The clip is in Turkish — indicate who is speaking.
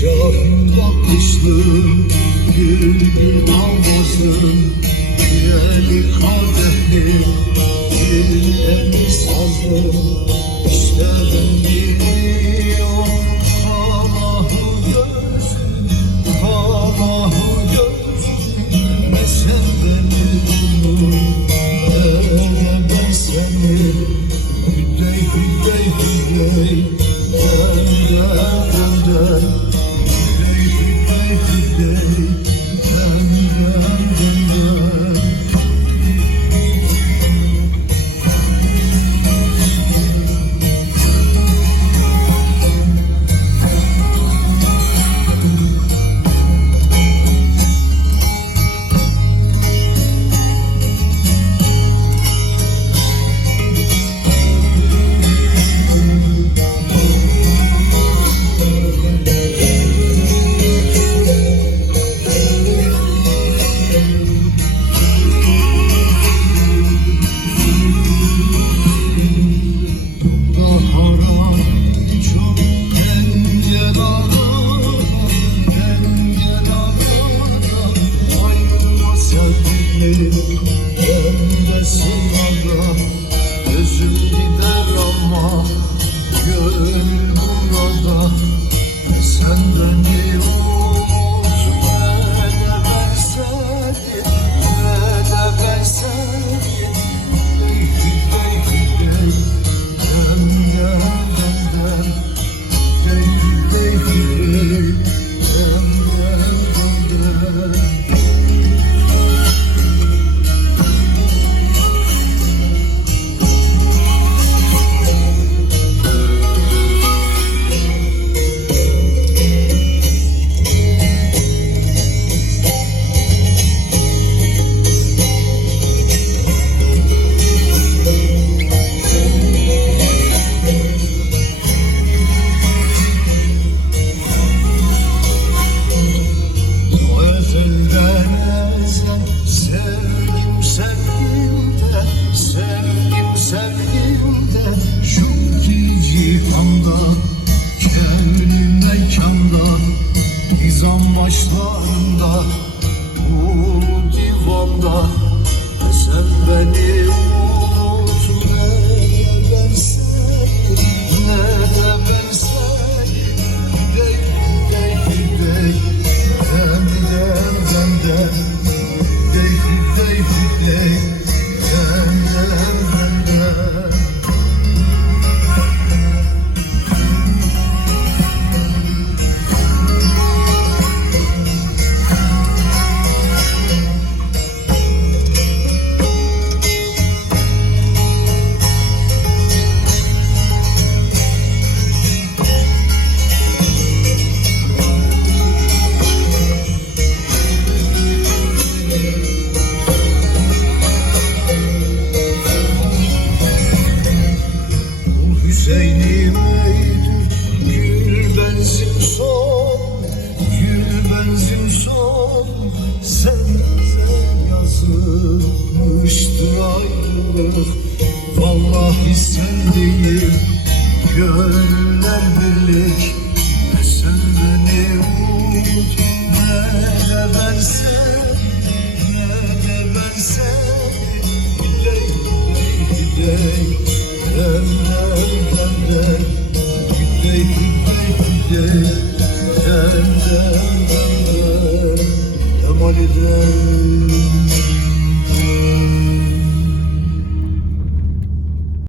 Speaker 1: Şahin bakışlım, gülgül almazlım Küyeli kadehli, dilleri sazlım İşte ben gidiyorum Kalahı görsün, kalahı görsün Ne sen beni bulur, ne ben seni Hüdey hüdey hüdey Gönde gönde ezelden ezel sevgim sevgimde Sevgim sevgimde. Ki cihanda Kevni mekanda Nizam başlarında Bu divanda. Sen beni benzin son Gül benzin son Sende yazılmıştır ayrılık Vallahi sen değil Gönüller birlik Ne sen beni unut Ne de ben seni Ne de ben seni Gidey gidey gidey Dem dem dem dem Gidey gidey gidey Dem